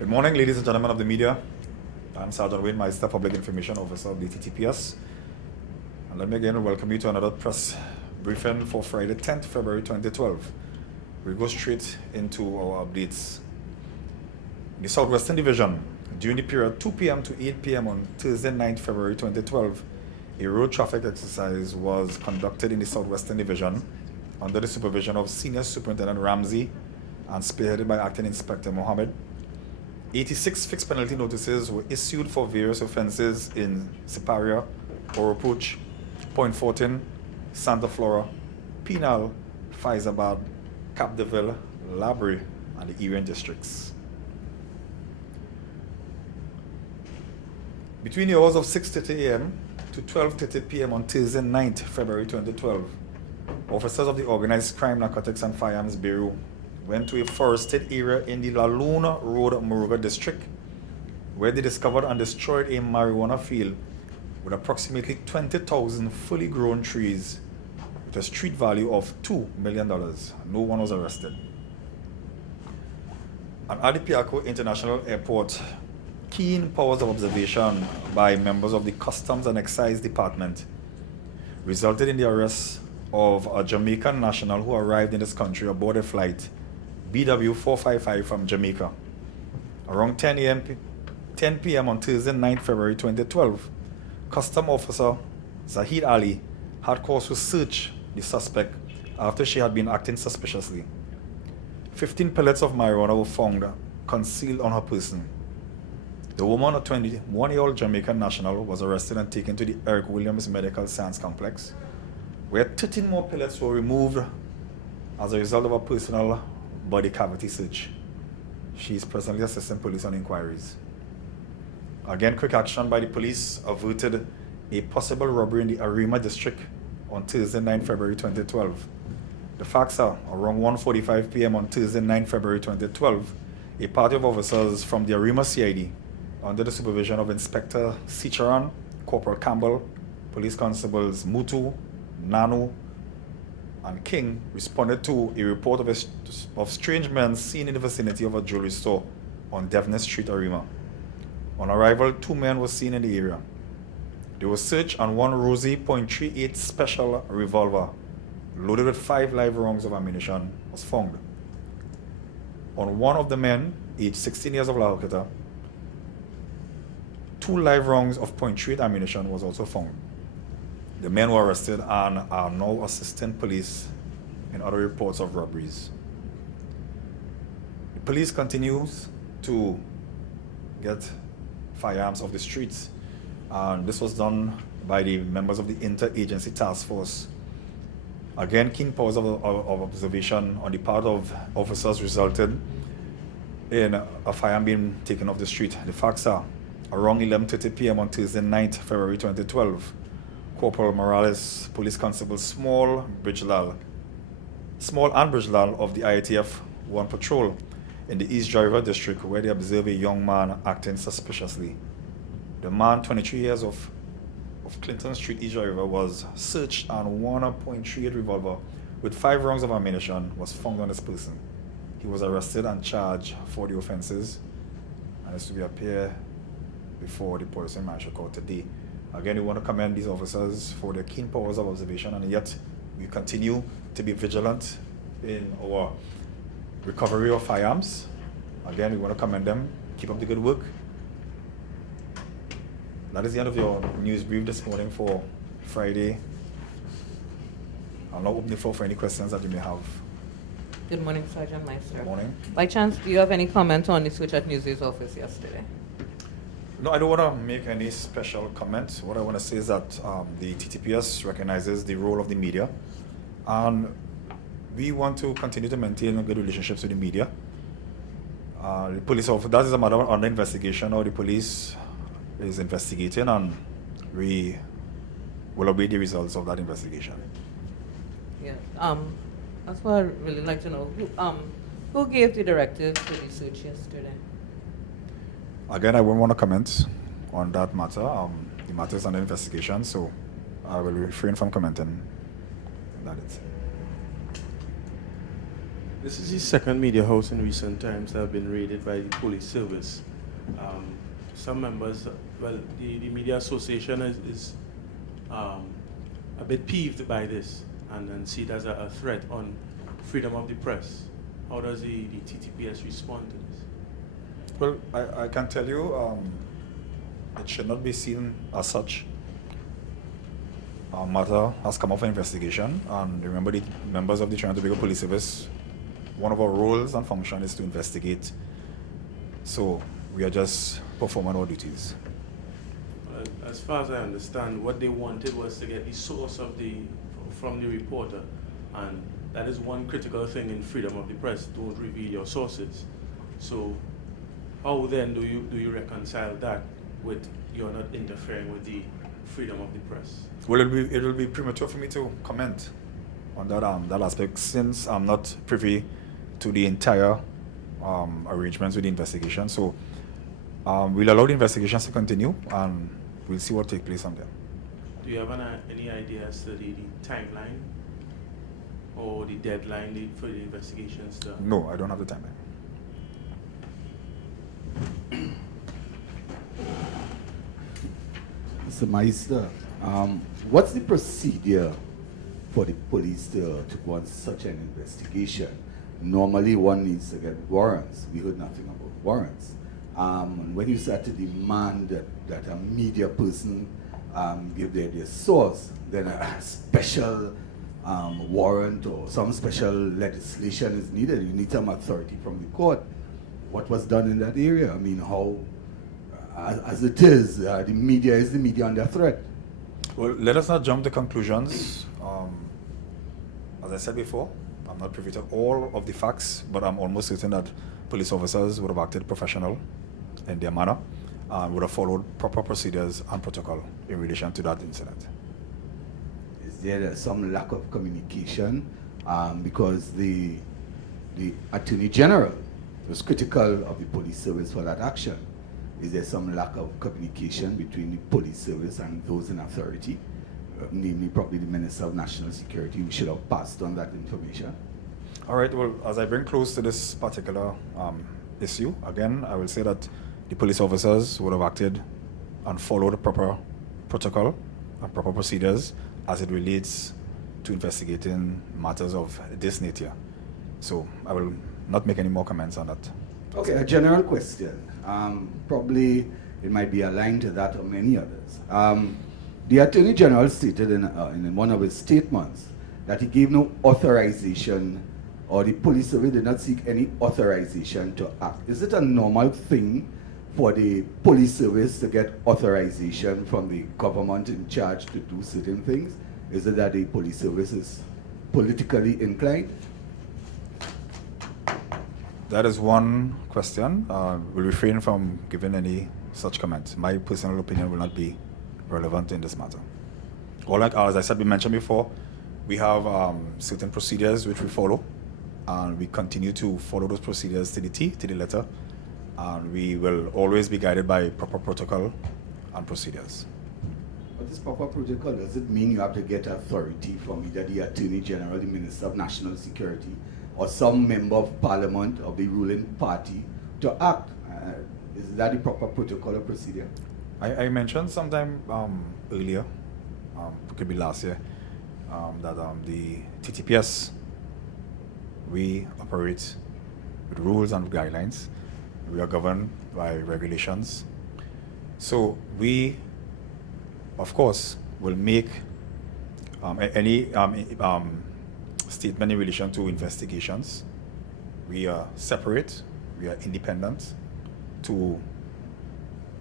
Good morning, ladies and gentlemen of the media. I'm Sergeant Wayne Meister, Public Information Officer of the TTPS. And let me again welcome you to another press briefing for Friday, 10th February 2012. We'll go straight into our updates. In the Southwestern Division, during the period 2 p.m. to 8 p.m. on Thursday, 9th February 2012, a road traffic exercise was conducted in the Southwestern Division under the supervision of Senior Superintendent Ramsey and spearheaded by Acting Inspector Mohammed. 86 fixed penalty notices were issued for various offences in Siparia, Oropouche, Point Fortin, Santa Flora, Penal, Faizabad, Cap de Ville, Labrie, and the Erin districts. Between the hours of 6:30 a.m. to 12:30 p.m. on Thursday, 9th February 2012, officers of the Organized Crime, Narcotics and Firearms Bureau went to a forested area in the La Luna Road, Moruga district, where they discovered and destroyed a marijuana field with approximately 20,000 fully grown trees with a street value of $2 million. No one was arrested. And at the Piaco International Airport, keen powers of observation by members of the Customs and Excise Department resulted in the arrest of a Jamaican national who arrived in this country aboard a flight BW455 from Jamaica. Around 10 p.m. on Thursday, 9th February 2012, Custom Officer Zahid Ali had cause to search the suspect after she had been acting suspiciously. 15 pellets of marijuana were found concealed on her person. The woman, a 21-year-old Jamaican national, was arrested and taken to the Eric Williams Medical Science Complex, where 13 more pellets were removed as a result of a personal body cavity search. She is presently assisting police on inquiries. Again, quick action by the police averted a possible robbery in the Arima district on Thursday, 9 February 2012. The facts are, around 1:45 p.m. on Thursday, 9 February 2012, a party of officers from the Arima CID, under the supervision of Inspector Sicharan, Corporal Campbell, Police Constables Mutu, Nanu, and King, responded to a report of strange men seen in the vicinity of a jewelry store on Devness Street, Arima. On arrival, 2 men were seen in the area. They were searched and one Rosie .38 special revolver, loaded with 5 live rounds of ammunition, was found. On one of the men, aged 16 years of Lahokita, 2 live rounds of .38 ammunition was also found. The men were arrested and are now assisting police in other reports of robberies. The police continues to get firearms off the streets, and this was done by the members of the Interagency Task Force. Again, keen powers of observation on the part of officers resulted in a firearm being taken off the street. The facts are, around 11:30 p.m. on Thursday, 9th February 2012, Corporal Morales, Police Constable Small and Bridgelal of the IATF 1 Patrol in the East Driver District, where they observed a young man acting suspiciously. The man, 23 years of Clinton Street, East Driver, was searched and one .38 revolver with 5 rounds of ammunition was found on this person. He was arrested and charged for the offenses and is to be appear before the Police and Marshal Court today. Again, we want to commend these officers for their keen powers of observation, and yet we continue to be vigilant in our recovery of firearms. Again, we want to commend them. Keep up the good work. That is the end of your news brief this morning for Friday. I'll now open the floor for any questions that you may have. Good morning, Sergeant Meister. Good morning. By chance, do you have any comment on the switch at Newsy's office yesterday? No, I don't want to make any special comment. What I want to say is that the TTPS recognizes the role of the media, and we want to continue to maintain good relationships with the media. The police, that is a matter under investigation, or the police is investigating, and we will await the results of that investigation. Yeah. That's what I'd really like to know. Who gave the directive for the search yesterday? Again, I won't want to comment on that matter. The matter is under investigation, so I will refrain from commenting. That is it. This is the second media house in recent times that have been raided by the police service. Some members, well, the Media Association is a bit peeved by this and see it as a threat on freedom of the press. How does the TTPS respond to this? Well, I can tell you it should not be seen as such. Our matter has come up for investigation, and remember, the members of the Trinidad and Tobago Police Service, one of our roles and function is to investigate. So we are just performing our duties. As far as I understand, what they wanted was to get the source from the reporter, and that is one critical thing in freedom of the press. Don't reveal your sources. So how then do you reconcile that with you're not interfering with the freedom of the press? Well, it will be premature for me to comment on that aspect, since I'm not privy to the entire arrangements with the investigation. So we'll allow the investigations to continue, and we'll see what takes place from there. Do you have any idea as to the timeline or the deadline for the investigations? No, I don't have the timeline. Mr. Meister, what's the procedure for the police to go on such an investigation? Normally one needs to get warrants. We heard nothing about warrants. When you start to demand that a media person give their source, then a special warrant or some special legislation is needed. You need some authority from the court. What was done in that area? I mean, how, as it is, the media under threat? Well, let us not jump to conclusions. As I said before, I'm not privy to all of the facts, but I'm almost certain that police officers would have acted professional in their manner and would have followed proper procedures and protocol in relation to that incident. Is there some lack of communication? Because the Attorney General was critical of the police service for that action. Is there some lack of communication between the police service and those in authority, namely probably the Minister of National Security, who should have passed on that information? All right, well, as I bring close to this particular issue, again, I will say that the police officers would have acted and followed the proper protocol and proper procedures as it relates to investigating matters of this nature. So I will not make any more comments on that. Okay, a general question. Probably it might be aligned to that or many others. The Attorney General stated in one of his statements that he gave no authorization, or the police service did not seek any authorization to act. Is it a normal thing for the police service to get authorization from the government in charge to do certain things? Is it that the police service is politically inclined? That is one question. We'll refrain from giving any such comments. My personal opinion will not be relevant in this matter. As I said, we mentioned before, we have certain procedures which we follow, and we continue to follow those procedures to the T, to the letter, and we will always be guided by proper protocol and procedures. What is proper protocol? Does it mean you have to get authority from either the Attorney General, the Minister of National Security, or some member of parliament of the ruling party to act? Is that the proper protocol or procedure? I mentioned sometime earlier, it could be last year, that the TTPS, we operate with rules and guidelines. We are governed by regulations. So we, of course, will make any statement in relation to investigations. We are separate, we are independent to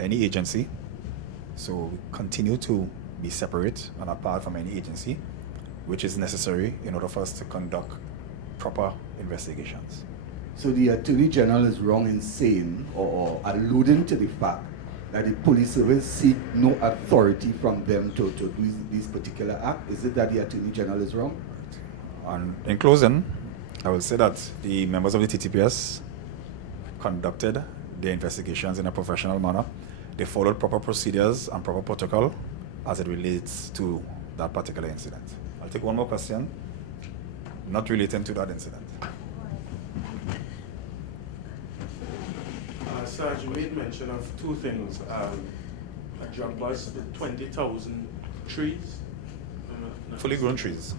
any agency. So we continue to be separate and apart from any agency, which is necessary in order for us to conduct proper investigations. So the Attorney General is wrong in saying or alluding to the fact that the police service seek no authority from them to do this particular act? Is it that the Attorney General is wrong? And in closing, I will say that the members of the TTPS conducted their investigations in a professional manner. They followed proper procedures and proper protocol as it relates to that particular incident. I'll take one more question, not relating to that incident. Sarge, you made mention of two things. A drug bust with 20,000 trees. Fully grown trees.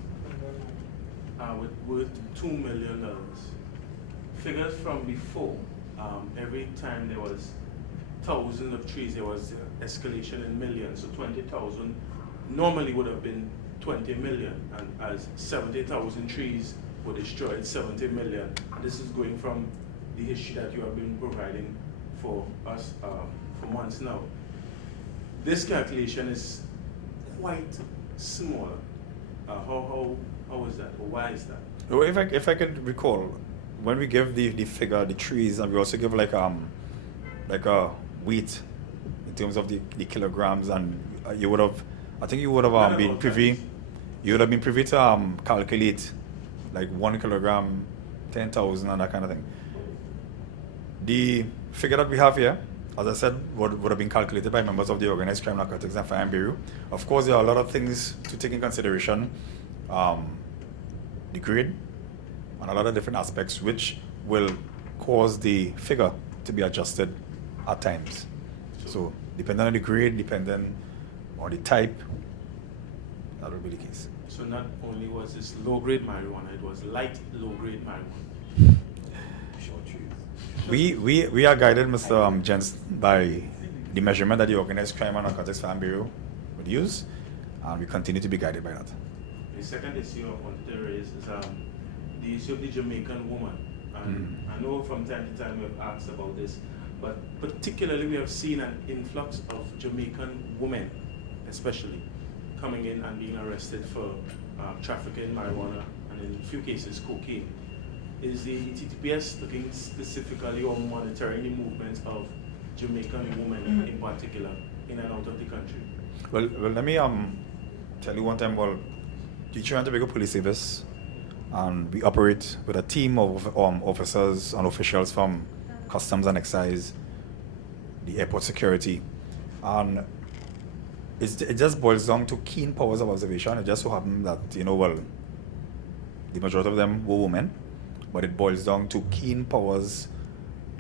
With worth $2 million. Figures from before, every time there was thousands of trees, there was escalation in millions. So 20,000 normally would have been 20 million, and as 70,000 trees were destroyed, 70 million. This is going from the history that you have been providing for us for months now. This calculation is quite small. How is that, or why is that? Well, if I could recall, when we give the figure, the trees, and we also give like a weight in terms of the kilograms, and you would have, I think you would have been privy, you would have been privy to calculate like 1 kilogram, 10,000 and that kind of thing. The figure that we have here, as I said, would have been calculated by members of the Organized Crime, Narcotics and Fire Bureau. Of course, there are a lot of things to take in consideration. The grade and a lot of different aspects which will cause the figure to be adjusted at times. So depending on the grade, depending on the type, that will be the case. So not only was this low-grade marijuana, it was light low-grade marijuana. Short trees. We are guided, Mr. Jens, by the measurement that the Organized Crime and Narcotics Fire Bureau would use, and we continue to be guided by that. The second issue I wanted to raise is the issue of the Jamaican woman. And I know from time to time we have asked about this, but particularly we have seen an influx of Jamaican women, especially, coming in and being arrested for trafficking marijuana and in a few cases cocaine. Is the TTPS looking specifically or monitoring the movements of Jamaican women in particular in and out of the country? Well, let me tell you one time. Well, the Trinidad and Tobago Police Service, and we operate with a team of officers and officials from Customs and Excise, the airport security, and it just boils down to keen powers of observation. It just so happened that, the majority of them were women, but it boils down to keen powers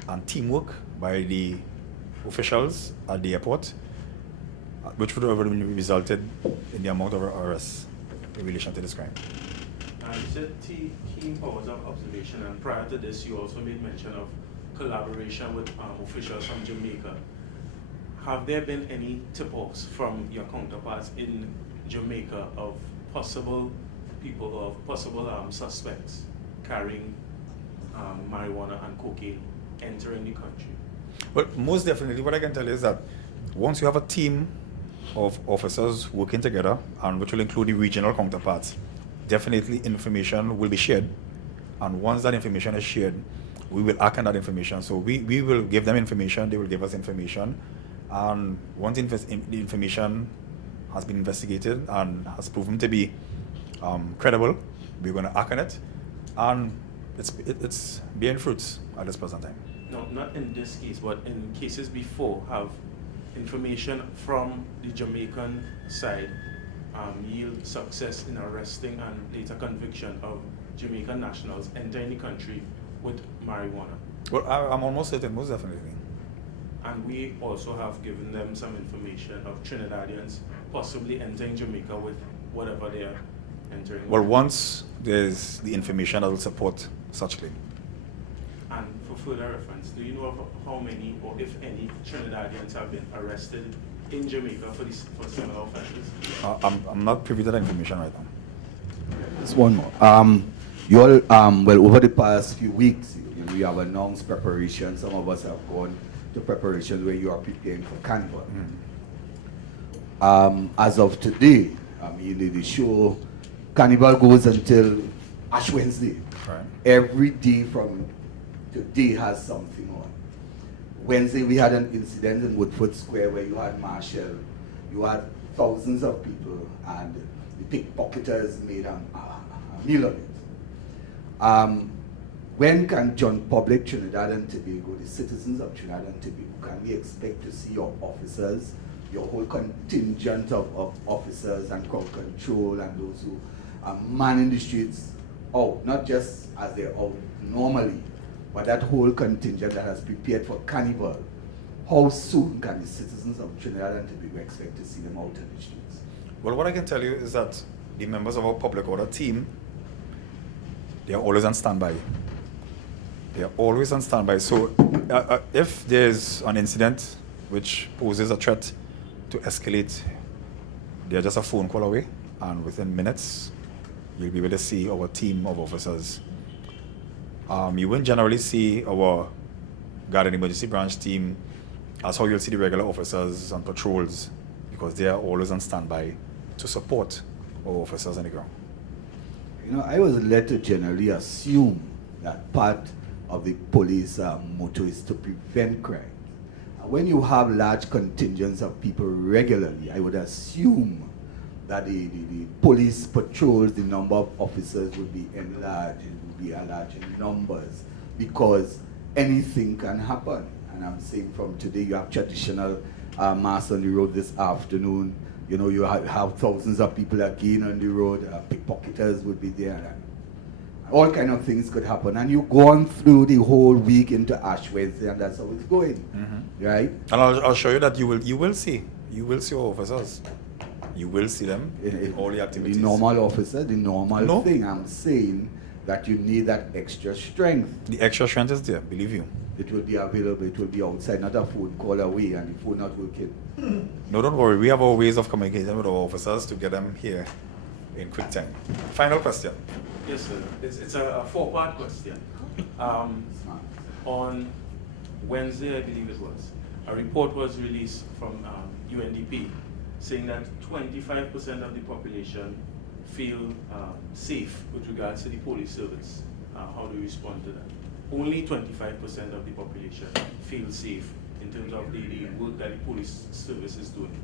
and teamwork by the officials at the airport, which would have resulted in the amount of arrests in relation to this crime. You said keen powers of observation, and prior to this, you also made mention of collaboration with officials from Jamaica. Have there been any tip-offs from your counterparts in Jamaica of possible people, of possible suspects carrying marijuana and cocaine entering the country? Well, most definitely, what I can tell you is that once you have a team of officers working together, and which will include the regional counterparts, definitely information will be shared. And once that information is shared, we will act on that information. So we will give them information, they will give us information. And once the information has been investigated and has proven to be credible, we're going to act on it. And it's bearing fruits at this present time. No, not in this case, but in cases before, have information from the Jamaican side yield success in arresting and later conviction of Jamaican nationals entering the country with marijuana? Well, I'm almost certain, most definitely. And we also have given them some information of Trinidadians possibly entering Jamaica with whatever they are entering. Well, once there's the information that will support such claim. And for further reference, do you know of how many, or if any, Trinidadians have been arrested in Jamaica for similar offenses? I'm not privy to that information right now. Just one more. You all, well, over the past few weeks, we have announced preparation. Some of us have gone to preparations where you are preparing for Carnival. As of today, the show Carnival goes until Ash Wednesday. Right. Every day from today has something on. Wednesday we had an incident in Woodford Square where you had Marshall, you had thousands of people, and the pickpocketers made a meal of it. When can public Trinidad and Tobago, the citizens of Trinidad and Tobago, can we expect to see your officers, your whole contingent of officers and crowd control and those who are manning the streets out, not just as they're out normally, but that whole contingent that has prepared for Carnival how soon can the citizens of Trinidad and Tobago expect to see them out in the streets? Well, what I can tell you is that the members of our public order team, they are always on standby. They are always on standby. So if there's an incident which poses a threat to escalate, they're just a phone call away, and within minutes, you'll be able to see our team of officers. You won't generally see our Guard and Emergency Branch team as how you'll see the regular officers on patrols, because they are always on standby to support our officers on the ground. You know, I was led to generally assume that part of the police motto is to prevent crime. When you have large contingents of people regularly, I would assume that the police patrols, the number of officers would be enlarged, it would be enlarged in numbers, because anything can happen. And I'm saying from today, you have traditional mass on the road this afternoon. You know, you have thousands of people again on the road. Pickpocketers would be there. And all kind of things could happen. And you go on through the whole week into Ash Wednesday, and that's how it's going, right? And I'll show you that you will see our officers. You will see them in all the activities. The normal officer, the normal No. thing. I'm saying that you need that extra strength. The extra strength is there, believe you. It will be available, it will be outside, not a phone call away, and the phone not working. No, don't worry. We have our ways of communicating with our officers to get them here in quick time. Final question. Yes, sir. It's a four-part question. On Wednesday, I believe it was, a report was released from UNDP saying that 25% of the population feel safe with regards to the police service. How do you respond to that? Only 25% of the population feel safe in terms of the work that the police service is doing.